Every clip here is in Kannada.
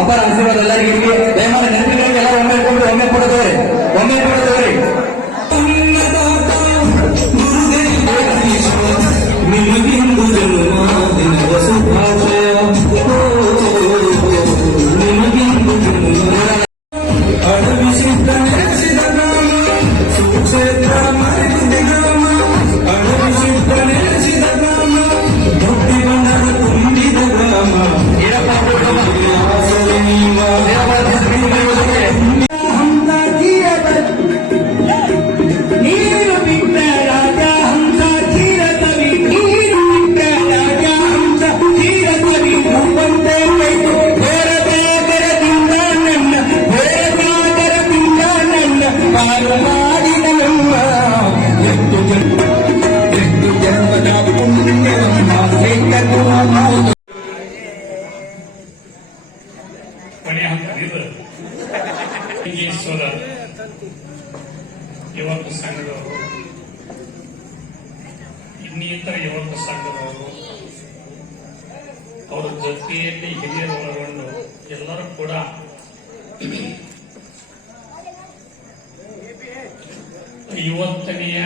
ಅಪ್ಪರ ಆಶೀರ್ವಾದ ಎಲ್ಲರಿಗೂ ದಯಮಾಡಿ ನೆನಪಿಗಳಿಗೆ ಎಲ್ಲ ಒಮ್ಮೆ ಕೊಡೋದವ್ರಿ ಕೊನೆಯ ಹಂತದ ಯುವಕ ಸಂಘದವರು ಇನ್ನಿತರ ಯುವಕ ಸಂಘದವರು ಅವರ ಜೊತೆಯಲ್ಲಿ ಹಿರಿಯರು ಒಳಗೊಂಡು ಎಲ್ಲರೂ ಕೂಡ ಇವತ್ತನೆಯ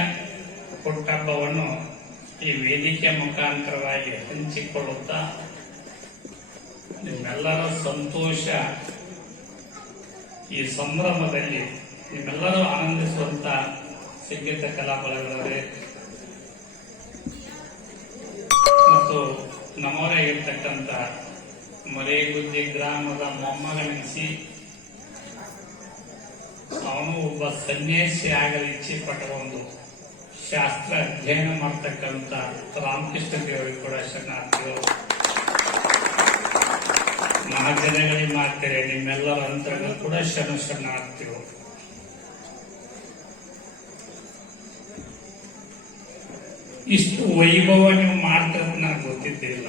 ಹುಟ್ಟಹಬ್ಬವನ್ನು ಈ ವೇದಿಕೆ ಮುಖಾಂತರವಾಗಿ ಹಂಚಿಕೊಳ್ಳುತ್ತಾ ನಿಮ್ಮೆಲ್ಲರ ಸಂತೋಷ ಈ ಸಂಭ್ರಮದಲ್ಲಿ ನಿಮ್ಮೆಲ್ಲರೂ ಆನಂದಿಸುವಂತ ಸಂಗೀತ ಕಲಾಬಲಗಳೇ ಮತ್ತು ನಮ್ಮವರೇ ಇರ್ತಕ್ಕಂಥ ಮರೇಗುದ್ದಿ ಗ್ರಾಮದ ಮೊಮ್ಮಗನೆನಿಸಿ ಅವನು ಒಬ್ಬ ಸನ್ಯಾಸಿ ಆಗಲು ಇಚ್ಛೆ ಪಟ್ಟ ಒಂದು ಶಾಸ್ತ್ರ ಅಧ್ಯಯನ ಮಾಡ್ತಕ್ಕಂಥ ರಾಮಕೃಷ್ಣ ದೇವರಿಗೆ ಕೂಡ ಶರಣಾರ್ಥಿಗಳು. ಮಹಾಜನಗಳಿಗೆ ಮಾಡ್ತಾರೆ ನಿಮ್ಮೆಲ್ಲರ ಅಂತರಗಳು ಕೂಡ ಶರಣಾರ್ಥಿಗಳು. ಇಷ್ಟು ವೈಭವ ನೀವು ಮಾಡ್ತಾರೆ ನನಗೆ ಗೊತ್ತಿದ್ದಿಲ್ಲ.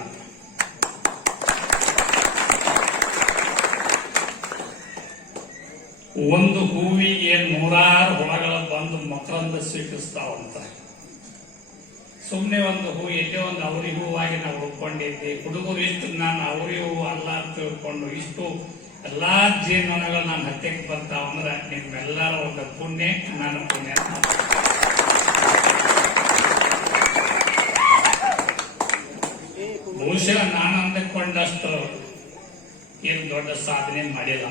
ಒಂದು ಹೂವಿಗೆ 100 ಹುಳಗಳು ಬಂದು ಮಕರಂದ ಸ್ವೀಕರಿಸ್ತಾವಂತ. ಸುಮ್ಮನೆ ಒಂದು ಹೂ ಎಲ್ಲೇ ಒಂದು ಅವರಿ ಹೂವಾಗಿ ನಾವು ಉಳ್ಕೊಂಡಿದ್ದೆ. ಹುಡುಗರು ಇಷ್ಟು ನಾನು ಅವರಿ ಹೂವು ಅಲ್ಲ ಅಂತ ತಿಳ್ಕೊಂಡು ಇಷ್ಟು ಎಲ್ಲಾ ಜೀವನಗಳು ನನ್ನ ಹತ್ಯಕ್ಕೆ ಬರ್ತಾವಂದ್ರೆ ನಿಮ್ಮೆಲ್ಲರ ಒಂದು ಪುಣ್ಯ ನನ್ನ ಪುಣ್ಯ. ಬಹುಶಃ ನಾನು ಅಂದುಕೊಂಡಷ್ಟು ಏನು ದೊಡ್ಡ ಸಾಧನೆ ಮಾಡಿಲ್ಲ.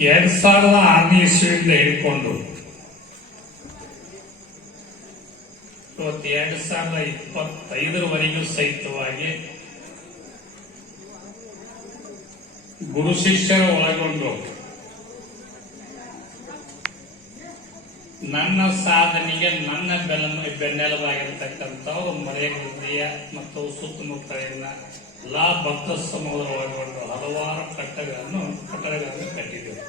2006 ಇಸ್ವಿಯಿಂದ ಹಿಡ್ಕೊಂಡು ಇವತ್ತು 2025 ಸಹಿತವಾಗಿ ಗುರು ಶಿಷ್ಯರ ಒಳಗೊಂಡು ನನ್ನ ಸಾಧನೆಗೆ ನನ್ನ ಬೆನ್ನೆಲುಬಾಗಿರ್ತಕ್ಕಂಥವ್ರು ಮರೇಗುದ್ದಿಯ ಮತ್ತು ಸುತ್ತಮುತ್ತಲಿನ ಎಲ್ಲಾ ಭಕ್ತ ಸಮೂಹದ ಒಳಗೊಂಡು ಹಲವಾರು ಕಟ್ಟಡಗಳನ್ನು ಕಟ್ಟಿದ್ದೇವೆ.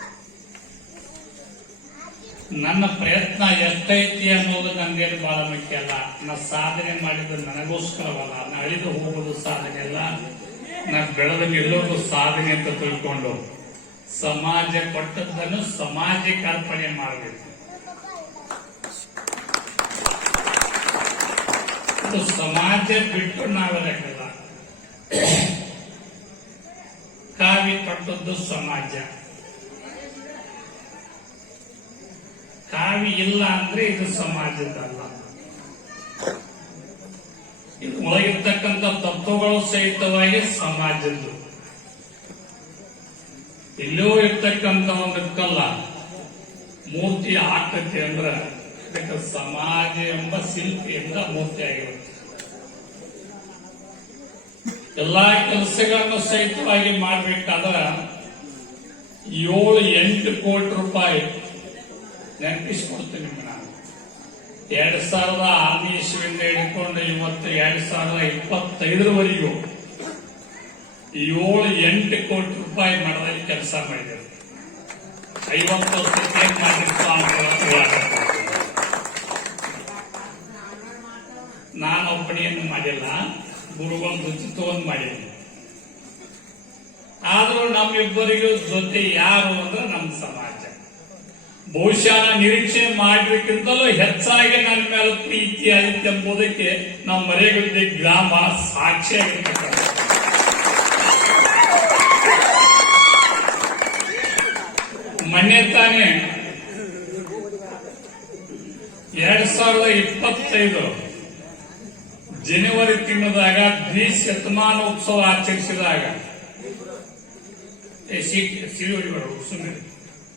ನನ್ನ ಪ್ರಯತ್ನ ಎಷ್ಟೈತಿ ಅನ್ನೋದು ನನಗೇನು ಬಹಳ ಮುಖ್ಯ ಅಲ್ಲ. ನಾ ಸಾಧನೆ ಮಾಡಿದ್ದು ನನಗೋಸ್ಕರವಲ್ಲ, ನಾ ಅಳಿದು ಹೋಗೋದು ಸಾಧನೆ ಅಲ್ಲ, ನಾ ಬೆಳೆದು ನಿಲ್ಲೋದು ಸಾಧನೆ ಅಂತ ತಿಳ್ಕೊಂಡು ಸಮಾಜ ಕೊಟ್ಟದ್ದನ್ನು ಸಮಾಜಕ್ಕೆ ಅರ್ಪಣೆ ಮಾಡಬೇಕು. ಸಮಾಜ ಬಿಟ್ಟು ನಾವಿರಕ್ಕಿಲ್ಲ. ಕಾವಿ ಕಟ್ಟದ್ದು ಸಮಾಜ, ಕಾವಿ ಇಲ್ಲ ಅಂದ್ರೆ ಇದು ಸಮಾಜದಲ್ಲ. ಇದು ಒಳಗಿರ್ತಕ್ಕಂಥ ತತ್ವಗಳು ಸಹಿತವಾಗಿ ಸಮಾಜದ್ದು. ಎಲ್ಲೋ ಇರ್ತಕ್ಕಂಥ ಒಂದು ಕಲ್ಲ ಮೂರ್ತಿ ಆಕತಿ ಅಂದ್ರೆ ಅದಕ್ಕೆ ಸಮಾಜ ಎಂಬ ಶಿಲ್ಪಿಯಿಂದ ಮೂರ್ತಿ ಆಗಿರುತ್ತೆ. ಎಲ್ಲಾ ಕೆಲಸಗಳನ್ನು ಸಹಿತವಾಗಿ ಮಾಡಬೇಕಾದ್ರೆ 7-8 ಕೋಟಿ ರೂಪಾಯಿ ನೆನಪಿಸ್ಕೊಡ್ತೀನಿ ನಾನು. 2006 ಇಸ್ವಿಯಿಂದ ಹಿಡ್ಕೊಂಡು ಇವತ್ತು 2025 7-8 ಕೋಟಿ ರೂಪಾಯಿ ಮಾಡೋದಕ್ಕೆ ಕೆಲಸ ಮಾಡಿದ್ದೇವೆ. 50 ವರ್ಷಕ್ಕೆ ಏನ್ ಮಾಡಿರ್ತ ನಾನು ಒಬ್ಬನೇನು ಮಾಡಿಲ್ಲ, ಗುರುಗಳು ರುಚಿತವನ್ನು ಮಾಡಿದ್ದೀನಿ. ಆದ್ರೂ ನಮ್ಮಿಬ್ಬರಿಗೂ ಜೊತೆ ಯಾರು ಅಂದ್ರೆ ನಮ್ಮ ಸಮಾಜ. ಬಹುಶಃ ನಿರೀಕ್ಷೆ ಮಾಡಬೇಕಿಂತಲೂ ಹೆಚ್ಚಾಗಿ ನನ್ನ ಮೇಲೆ ಪ್ರೀತಿ ಆಯಿತು ಎಂಬುದಕ್ಕೆ ನಮ್ಮ ಮರೇಗುದ್ದಿ ಗ್ರಾಮ ಸಾಕ್ಷಿಯಾಗಿರ್ತಕ್ಕಂಥ ಮೊನ್ನೆ ತಾನೇ 2025 ಜನವರಿ ತಿಂಗಳದಾಗ ದ್ವಿಶತಮಾನೋತ್ಸವ ಆಚರಿಸಿದಾಗ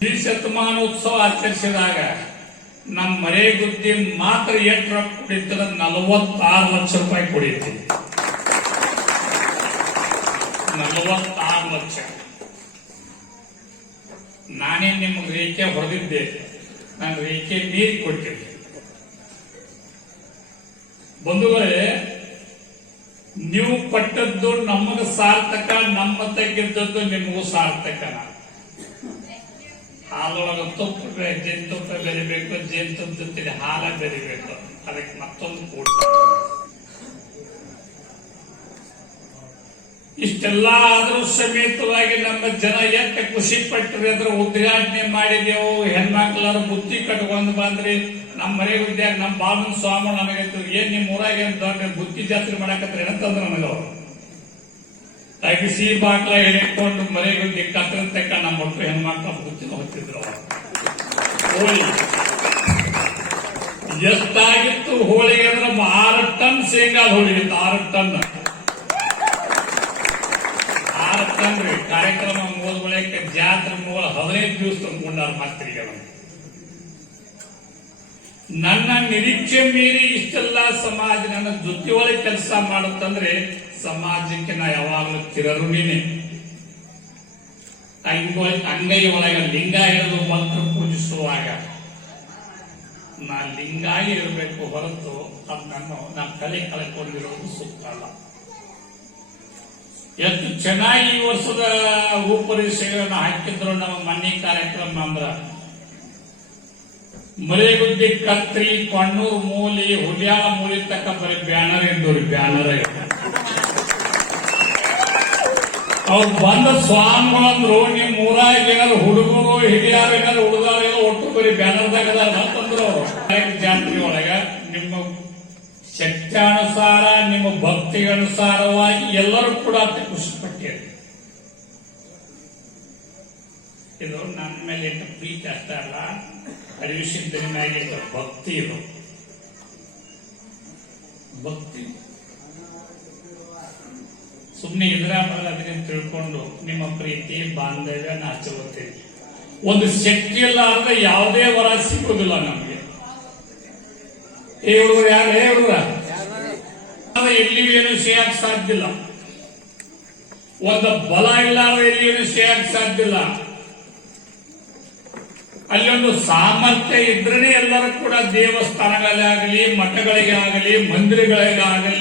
ದ್ವಿಶತಮಾನೋತ್ಸವ ಆಚರಿಸಿದಾಗ ನಮ್ಮ ಮರೇಗುದ್ದಿ ಮಾತ್ರ ಎಷ್ಟು ರೊಕ್ಕ ಕುಡಿತದ 46 ಲಕ್ಷ ರೂಪಾಯಿ ಕುಡಿಯುತ್ತೆ. 46 ಲಕ್ಷ. ನಾನೇ ನಿಮ್ಗೆ ರೇಖೆ ಹೊಡೆದಿದ್ದೆ, ನಾನು ರೇಖೆ ನೀರು ಕೊಟ್ಟಿದ್ದೆ. ಬಂಧುಗಳೇ, ನೀವು ಪಟ್ಟದ್ದು ನಮಗ ಸಾರ್ಥಕ, ನಮ್ಮ ತೆಗೆದದ್ದು ನಿಮಗೂ ಸಾರ್ಥಕನ. ಹಾಲೊಳಗ ತುಪ್ಪ ಜೇನುತುಪ್ಪ ಬೆರಿಬೇಕು, ಜೇನುತುಪ್ಪ ಜೊತೆ ಹಾಲ ಬೆರಿಬೇಕು, ಅದಕ್ಕೆ ಮತ್ತೊಂದು ಕೂಟ. ಇಷ್ಟೆಲ್ಲ ಆದ್ರೂ ಸಮೇತವಾಗಿ ನಮ್ಮ ಜನ ಎಷ್ಟು ಖುಷಿ ಪಟ್ಟರೆ ಅದ್ರ ಉದ್ಘಾಟನೆ ಮಾಡಿದೆವು. ಹೆಣ್ಮಕ್ಳರು ಬುತ್ತಿ ಕಟ್ಕೊಂಡು ಬಂದ್ರಿ. ನಮ್ಮ ಮರೇಗುದ್ಯಾಗ ನಮ್ಮ ಬಾಲನ್ ಸ್ವಾಮಿ ನನಗಂತ ಏನ್ ನಿಮ್ ಊರಾಗ ದೊಡ್ಡ ಬುತ್ತಿ ಜಾತ್ರೆ ಮಾಡಕತ್ರಿ ಏನಂತಂದ್ರ ನನಗವ್ರು ಅಗಿಸಿ ಬಾಕ್ಲ ಎಣಿಕೊಂಡು ಮರೇಗುದ್ದಿ ಕತ್ರ ತಕ್ಕ ನಮ್ಮ ಒಟ್ಟು ಹೆಣ್ಮಕ್ಳ ಬುತ್ತಿನ ಹೊತ್ತಿದ್ರು. ಹೋಳಿ ಎಷ್ಟಾಗಿತ್ತು ಹೋಳಿಗೆ ಅಂದ್ರೆ 6 ಟನ್ ಶೇಂಗಾ ಹೋಳಿಗಿತ್ತು. 6 ಟನ್ ರೀ. ಕಾರ್ಯಕ್ರಮ ಮುಗಿದ ಬಳಿಕ ಜಾತ್ರೆ ಮುಗಿದ 15 ದಿವಸ ತಂದ್ಕೊಂಡಾರ ಮಾತ್ರಿಗೆ. ನನ್ನ ನಿರೀಕ್ಷೆ ಮೀರಿ ಇಷ್ಟೆಲ್ಲ ಸಮಾಜ ನನ್ನ ಜೊತೆ ಒಳಗೆ ಕೆಲಸ ಮಾಡುತ್ತಂದ್ರೆ ಸಮಾಜಕ್ಕೆ ನಾ ಯಾವಾಗಲೂ ಚಿರಋಣಿನೇ. ಅಂಗೈ ಒಳಗೆ ಲಿಂಗ ಇರೋದು ಮಂತ್ರ ಪೂಜಿಸುವಾಗ ನಾ ಲಿಂಗಾಗಿ ಇರಬೇಕು ಹೊರತು ಅದನ್ನು ನಾ ಕಲೆ ಕಳ್ಕೊಂಡಿರೋದು ಸೂಕ್ತ ಅಲ್ಲ. ಎಷ್ಟು ಚೆನ್ನಾಗಿ ಈ ವರ್ಷದ ರೂಪರೇಷೆಗಳನ್ನು ಹಾಕಿದ್ರು ನಮ್ಮ ಮನೆ ಕಾರ್ಯಕ್ರಮ ಅಂದ್ರ ಮರೇಗುದ್ದಿ ಕತ್ರಿ, ಕೊಣ್ಣೂರು ಮೂಲಿ, ಹುಲಿಯಾಳ ಮೂಲಿ ತಕ್ಕ ಬರೀ ಬ್ಯಾನರ್ ಇದ್ದವ್ರಿ. ಬ್ಯಾನರ್ ಅವ್ರು ಬಂದ ಸ್ವಾಮಿಗಳಂದ್ರು ನಿಮ್ ಊರಾಗ ಏನಾದ್ರು ಹುಡುಗರು ಹಿರಿಯರು ಏನಾದ್ರು ಹುಡುಗಾರ ಒಟ್ಟು ಬರೀ ಬ್ಯಾನರ್ದಾಗ ಅಂತಂದ್ರು. ಜಾತ್ರೆ ಒಳಗ ನಿಮ್ಮ ಶಕ್ತ್ಯಾನುಸಾರ, ನಿಮ್ಮ ಭಕ್ತಿಗನುಸಾರವಾಗಿ ಎಲ್ಲರೂ ಕೂಡ ಖುಷಿ ಪಟ್ಟಿರಿ. ಇದು ನನ್ನ ಮೇಲೆ ಎಷ್ಟು ಪ್ರೀತಿ ಅಷ್ಟೇ ಅಲ್ಲ, ಹರಿವಿಸಿದ್ದನಾಗಿ ಭಕ್ತಿ. ಇದು ಭಕ್ತಿ ಸುಮ್ಮನೆ ಇದ್ರ ಅದನ್ನ ತಿಳ್ಕೊಂಡು ನಿಮ್ಮ ಪ್ರೀತಿ ಬಾಂಧವ್ಯ ನಾಚುತ್ತೀರಿ. ಒಂದು ಶಕ್ತಿ ಇಲ್ಲ ಅಂದ್ರೆ ಯಾವುದೇ ವರ ಸಿಗೋದಿಲ್ಲ ನಮಗೆ. ಏ ಹುಡುಗರು ಯಾರು? ಏ ಹುಡುಗರ ಎಲ್ಲಿಯೂ ಏನು ಸಿಗಕ್ಕೆ ಸಾಧ್ಯ ಇಲ್ಲ. ಒಂದು ಬಲ ಇಲ್ಲ ಅಂದ್ರೆ ಎಲ್ಲಿಯೂ ಸಿಗಕ್ಕೆ ಸಾಧ್ಯ ಇಲ್ಲ. ಅಲ್ಲೊಂದು ಸಾಮರ್ಥ್ಯ ಇದ್ರೇನೆ ಎಲ್ಲರೂ ಕೂಡ ದೇವಸ್ಥಾನಗಳಾಗಲಿ, ಮಠಗಳಿಗೆ ಆಗಲಿ, ಮಂದಿರಗಳಿಗಾಗಲಿ